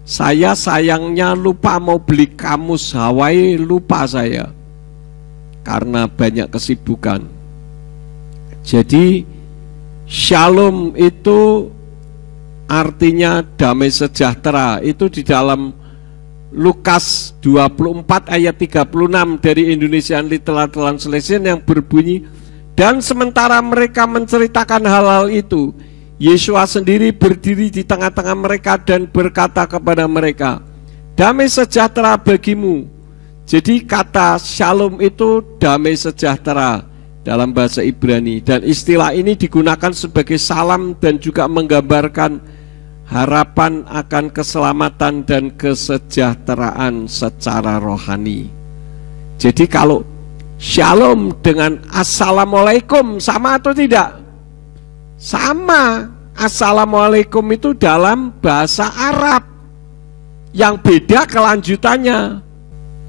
Saya sayangnya lupa mau beli kamus Hawaii, lupa saya karena banyak kesibukan. Jadi Shalom itu artinya damai sejahtera. Itu di dalam Lukas 24 ayat 36 dari Indonesian Literal Translation yang berbunyi, dan sementara mereka menceritakan hal-hal itu, Yesua sendiri berdiri di tengah-tengah mereka dan berkata kepada mereka, damai sejahtera bagimu. Jadi kata shalom itu damai sejahtera dalam bahasa Ibrani, dan istilah ini digunakan sebagai salam dan juga menggambarkan harapan akan keselamatan dan kesejahteraan secara rohani. Jadi kalau shalom dengan assalamualaikum sama atau tidak? Sama. Assalamualaikum itu dalam bahasa Arab. Yang beda kelanjutannya.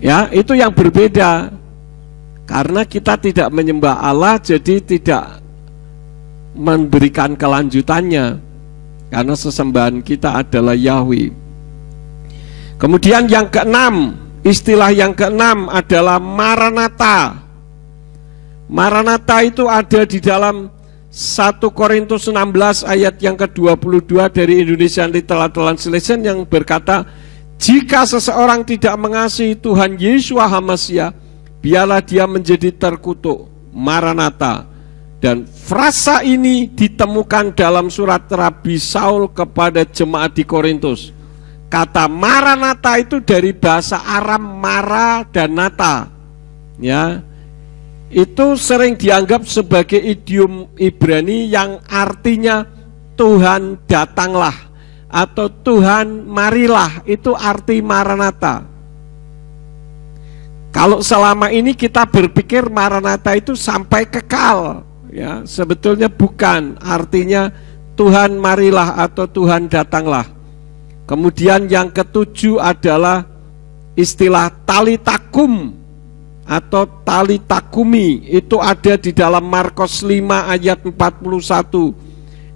Ya, itu yang berbeda. Karena kita tidak menyembah Allah, jadi tidak memberikan kelanjutannya. Karena sesembahan kita adalah Yahweh. Kemudian yang keenam, istilah yang keenam adalah Maranatha. Maranatha itu ada di dalam 1 Korintus 16 ayat yang ke-22 dari Indonesian Literal Translation yang berkata, jika seseorang tidak mengasihi Tuhan Yeshua HaMashiach, biarlah dia menjadi terkutuk. Maranatha. Dan frasa ini ditemukan dalam surat Rabi Saul kepada jemaat di Korintus. Kata Maranatha itu dari bahasa Aram Mara dan Nata. Ya, itu sering dianggap sebagai idiom Ibrani yang artinya Tuhan datanglah atau Tuhan marilah, itu arti Maranatha. Kalau selama ini kita berpikir Maranatha itu sampai kekal. Ya, sebetulnya bukan, artinya Tuhan marilah atau Tuhan datanglah. Kemudian yang ketujuh adalah istilah talitakum atau talitakumi. Itu ada di dalam Markus 5 ayat 41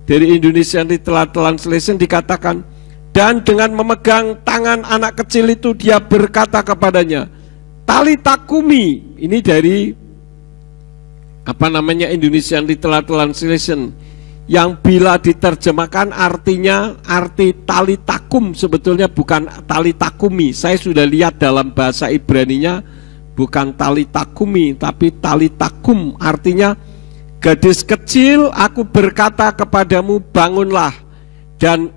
dari Indonesian Literal Translation dikatakan, dan dengan memegang tangan anak kecil itu dia berkata kepadanya, talitakumi. Ini dari Indonesian Literal Translation yang bila diterjemahkan artinya arti talitakum, sebetulnya bukan talitakumi. Saya sudah lihat dalam bahasa Ibraninya bukan talitakumi tapi talitakum, artinya gadis kecil, aku berkata kepadamu bangunlah. Dan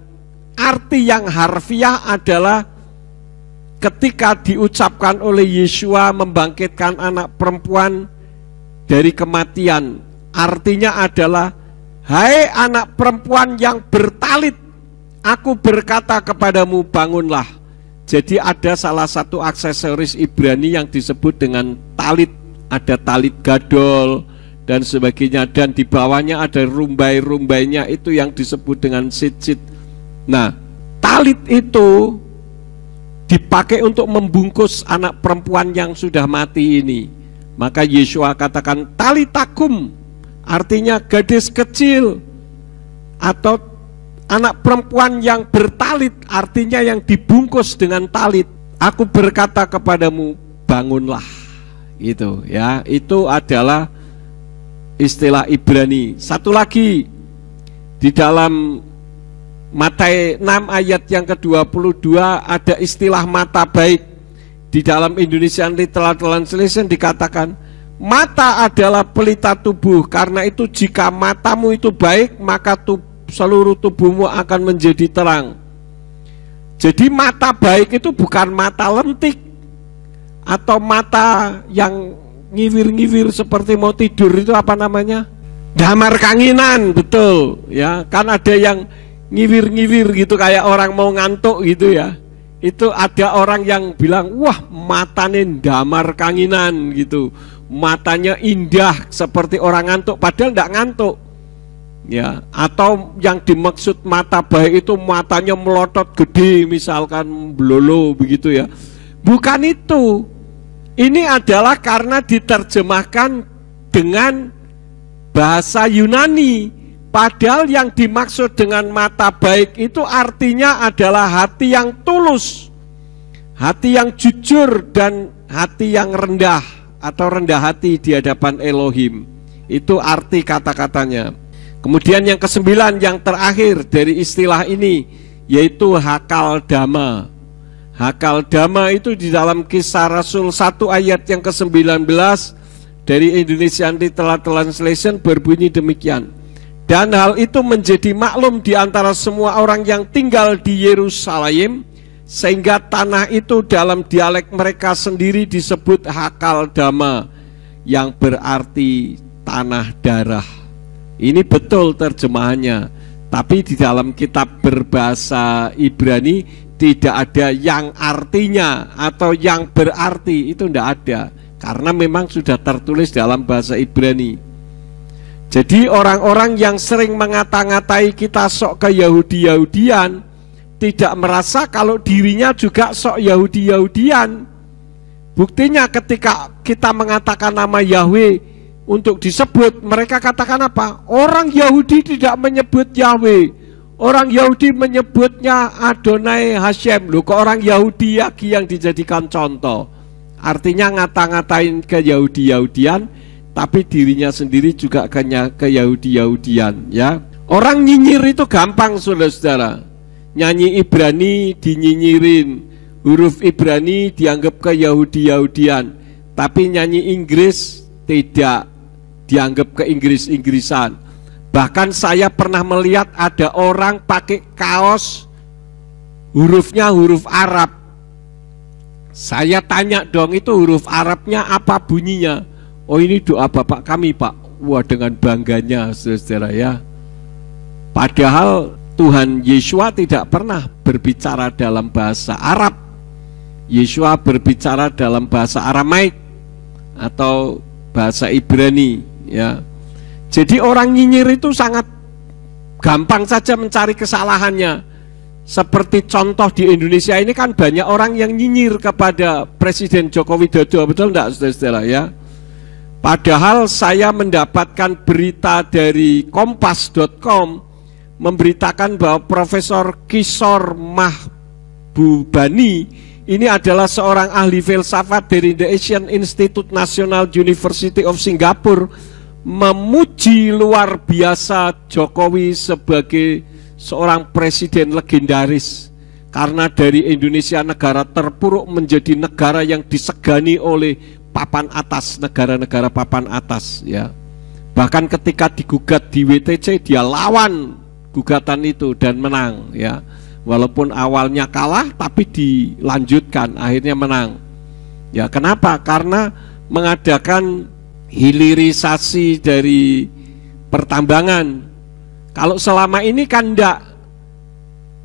arti yang harfiah adalah ketika diucapkan oleh Yeshua membangkitkan anak perempuan dari kematian, artinya adalah, hai anak perempuan yang bertalit, aku berkata kepadamu bangunlah. Jadi ada salah satu aksesoris Ibrani yang disebut dengan talit, ada talit gadol dan sebagainya, dan di bawahnya ada rumbai-rumbainya, itu yang disebut dengan sitsit. Nah, talit itu dipakai untuk membungkus anak perempuan yang sudah mati ini. Maka Yeshua katakan talitakum, artinya gadis kecil atau anak perempuan yang bertalit, artinya yang dibungkus dengan talit. Aku berkata kepadamu bangunlah. Gitu ya, itu adalah istilah Ibrani. Satu lagi di dalam Matius 6 ayat yang ke-22 ada istilah mata baik. Di dalam Indonesian Literal Translation dikatakan, mata adalah pelita tubuh, karena itu jika matamu itu baik, maka seluruh tubuhmu akan menjadi terang. Jadi mata baik itu bukan mata lentik atau mata yang ngiwir-ngiwir seperti mau tidur, itu apa namanya? Damar kanginan, betul ya. Kan ada yang ngiwir-ngiwir gitu kayak orang mau ngantuk gitu ya. Itu ada orang yang bilang, wah matanya damar kanginan gitu, matanya indah seperti orang ngantuk, padahal tidak ngantuk. ya, atau yang dimaksud mata baik itu matanya melotot gede misalkan blolo begitu ya. Bukan itu. Ini adalah karena diterjemahkan dengan bahasa Yunani. Padahal yang dimaksud dengan mata baik itu artinya adalah hati yang tulus, hati yang jujur, dan hati yang rendah atau rendah hati di hadapan Elohim. Itu arti kata-katanya. Kemudian yang kesembilan, yang terakhir dari istilah ini, yaitu hakal dhamma. Hakal dhamma itu di dalam Kisah Rasul 1 ayat yang ke-19 dari Indonesian Literal Translation berbunyi demikian. Dan hal itu menjadi maklum di antara semua orang yang tinggal di Yerusalem, sehingga tanah itu dalam dialek mereka sendiri disebut hakal dhamma, yang berarti tanah darah. Ini betul terjemahannya, tapi di dalam kitab berbahasa Ibrani tidak ada yang artinya atau yang berarti, itu tidak ada, karena memang sudah tertulis dalam bahasa Ibrani. Jadi orang-orang yang sering mengata-ngatai kita sok ke Yahudi-Yahudian tidak merasa kalau dirinya juga sok Yahudi-Yahudian. Buktinya ketika kita mengatakan nama Yahweh untuk disebut, mereka katakan apa? Orang Yahudi tidak menyebut Yahweh, orang Yahudi menyebutnya Adonai Hashem. Loh, kok orang Yahudi lagi yang dijadikan contoh? Artinya ngata-ngatain ke Yahudi-Yahudian, tapi dirinya sendiri juga ke Yahudi-Yahudian, ya. Orang nyinyir itu gampang, saudara-saudara. Nyanyi Ibrani dinyinyirin, huruf Ibrani dianggap ke Yahudi-Yahudian, tapi nyanyi Inggris tidak dianggap ke Inggris-Inggrisan. Bahkan saya pernah melihat ada orang pakai kaos hurufnya huruf Arab. Saya tanya dong, itu huruf Arabnya apa bunyinya? Oh, ini doa Bapak kami, Pak. Wah, dengan bangganya, saudara ya. Padahal Tuhan Yeshua tidak pernah berbicara dalam bahasa Arab. Yeshua berbicara dalam bahasa Aramaik atau bahasa Ibrani, ya. Jadi orang nyinyir itu sangat gampang saja mencari kesalahannya. Seperti contoh di Indonesia ini kan banyak orang yang nyinyir kepada Presiden Joko Widodo, betul enggak, saudara-saudara ya? Padahal saya mendapatkan berita dari kompas.com memberitakan bahwa Profesor Kishore Mahbubani ini adalah seorang ahli filsafat dari The Asian Institute National University of Singapore, memuji luar biasa Jokowi sebagai seorang presiden legendaris, karena dari Indonesia, negara terpuruk, menjadi negara yang disegani oleh papan atas, negara-negara papan atas, ya. Bahkan ketika digugat di WTC, dia lawan gugatan itu dan menang, ya. Walaupun awalnya kalah tapi dilanjutkan, akhirnya menang. Ya, kenapa? Karena mengadakan hilirisasi dari pertambangan. Kalau selama ini kan enggak,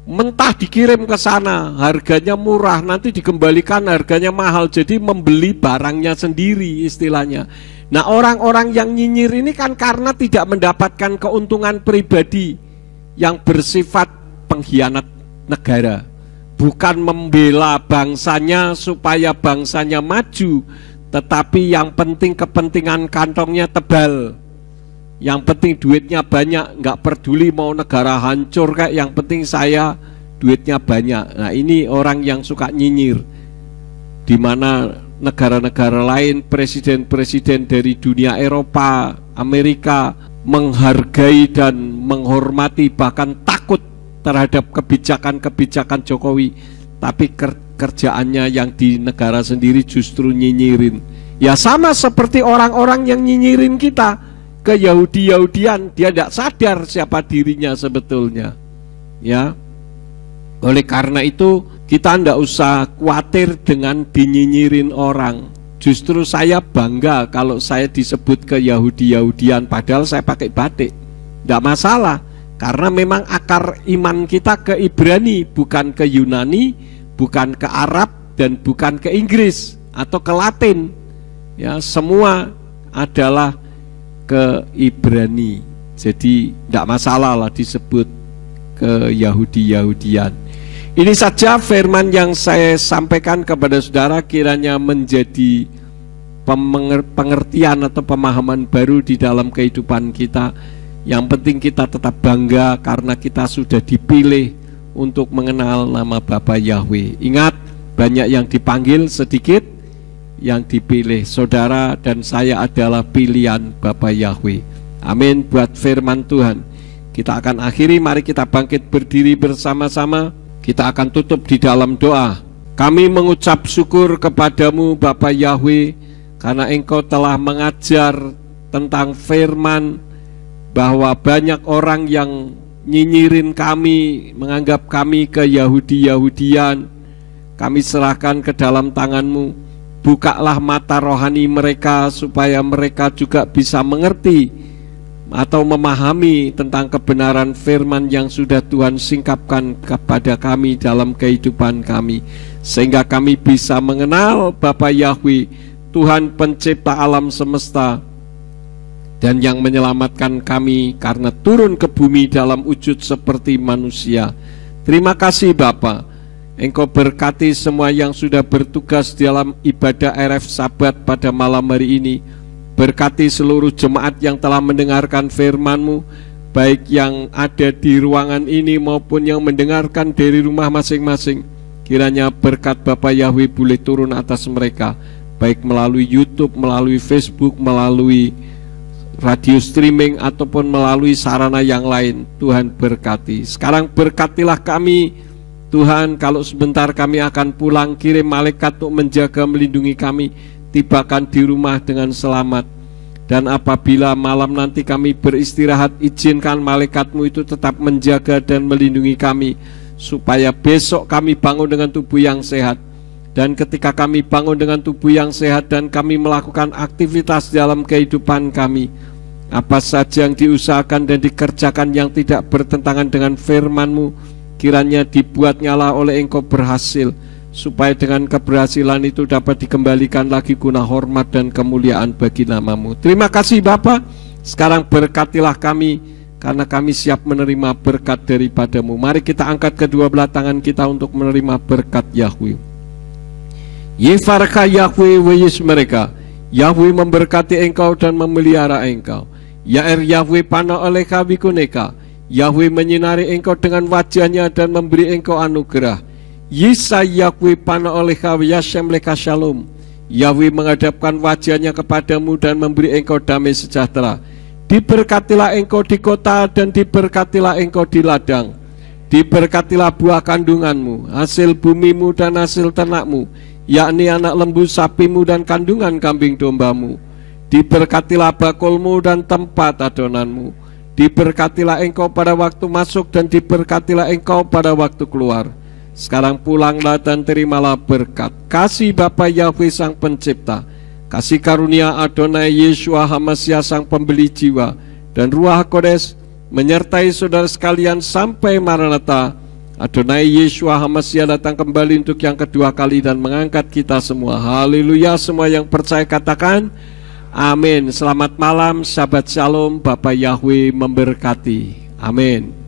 mentah dikirim ke sana, harganya murah, nanti dikembalikan harganya mahal, jadi membeli barangnya sendiri istilahnya. Nah, orang-orang yang nyinyir ini kan karena tidak mendapatkan keuntungan pribadi yang bersifat pengkhianat negara, bukan membela bangsanya supaya bangsanya maju, tetapi yang penting kepentingan kantongnya tebal, yang penting duitnya banyak, nggak peduli mau negara hancur kayak, yang penting saya duitnya banyak. Nah, ini orang yang suka nyinyir, di mana negara-negara lain, presiden-presiden dari dunia Eropa, Amerika menghargai dan menghormati, bahkan takut terhadap kebijakan-kebijakan Jokowi, tapi kerjaannya yang di negara sendiri justru nyinyirin. Ya, sama seperti orang-orang yang nyinyirin kita ke Yahudi-Yahudian, dia tidak sadar siapa dirinya sebetulnya, ya. Oleh karena itu kita tidak usah khawatir dengan dinyinyirin orang. Justru saya bangga kalau saya disebut ke Yahudi-Yahudian, padahal saya pakai batik, tidak masalah. Karena memang akar iman kita ke Ibrani, bukan ke Yunani, bukan ke Arab, dan bukan ke Inggris atau ke Latin. Ya, semua adalah ke Ibrani. Jadi tidak masalah lah disebut ke Yahudi-Yahudian. Ini saja firman yang saya sampaikan kepada saudara, kiranya menjadi pengertian atau pemahaman baru di dalam kehidupan kita. Yang penting kita tetap bangga karena kita sudah dipilih untuk mengenal nama Bapa Yahweh. Ingat, banyak yang dipanggil, sedikit yang dipilih. Saudara dan saya adalah pilihan Bapa Yahweh. Amin buat firman Tuhan. Kita akan akhiri, mari kita bangkit berdiri bersama-sama. Kita akan tutup di dalam doa. Kami mengucap syukur kepadamu Bapa Yahweh, karena Engkau telah mengajar tentang firman, bahwa banyak orang yang nyinyirin kami, menganggap kami ke Yahudi-Yahudian. Kami serahkan ke dalam tangan-Mu. Bukalah mata rohani mereka supaya mereka juga bisa mengerti atau memahami tentang kebenaran firman yang sudah Tuhan singkapkan kepada kami dalam kehidupan kami, sehingga kami bisa mengenal Bapa Yahweh, Tuhan pencipta alam semesta, dan yang menyelamatkan kami karena turun ke bumi dalam wujud seperti manusia. Terima kasih Bapa. Engkau berkati semua yang sudah bertugas dalam ibadah RF Sabat pada malam hari ini. Berkati seluruh jemaat yang telah mendengarkan firman-Mu, baik yang ada di ruangan ini maupun yang mendengarkan dari rumah masing-masing. Kiranya berkat Bapa Yahweh boleh turun atas mereka, baik melalui YouTube, melalui Facebook, melalui radio streaming, ataupun melalui sarana yang lain. Tuhan berkati. Sekarang berkatilah kami Tuhan, kalau sebentar kami akan pulang, kirim malaikat untuk menjaga, melindungi kami, tibakan di rumah dengan selamat. Dan apabila malam nanti kami beristirahat, izinkan malaikat-Mu itu tetap menjaga dan melindungi kami, supaya besok kami bangun dengan tubuh yang sehat. Dan ketika kami bangun dengan tubuh yang sehat dan kami melakukan aktivitas dalam kehidupan kami, apa saja yang diusahakan dan dikerjakan yang tidak bertentangan dengan firman-Mu, kiranya dibuat nyala oleh Engkau berhasil, supaya dengan keberhasilan itu dapat dikembalikan lagi guna hormat dan kemuliaan bagi nama-Mu. Terima kasih Bapa. Sekarang berkatilah kami, karena kami siap menerima berkat daripada-Mu. Mari kita angkat kedua belah tangan kita untuk menerima berkat Yahweh. Yefarka Yahweh weyis mereka. Yahweh memberkati engkau dan memelihara engkau. Yair Yahweh pana oleh kawikuneka. Yahweh menyinari engkau dengan wajahnya dan memberi engkau anugerah. Yisa Yahweh pana oleh kawi Yashem leka shalom. Yahweh menghadapkan wajahnya kepadamu dan memberi engkau damai sejahtera. Diberkatilah engkau di kota dan diberkatilah engkau di ladang. Diberkatilah buah kandunganmu, hasil bumimu dan hasil ternakmu, yakni anak lembu sapimu dan kandungan kambing dombamu. Diberkatilah bakulmu dan tempat adonanmu. Diberkatilah engkau pada waktu masuk dan diberkatilah engkau pada waktu keluar. Sekarang pulanglah dan terimalah berkat. Kasih Bapa Yahweh Sang Pencipta, kasih karunia Adonai Yeshua HaMashiach Sang Pembeli jiwa, dan Ruach Kodes menyertai saudara sekalian sampai Maranatha. Adonai Yeshua HaMashiach datang kembali untuk yang kedua kali dan mengangkat kita semua. Haleluya. Semua yang percaya katakan amin. Selamat malam, Shabbat Shalom. Bapa Yahweh memberkati. Amin.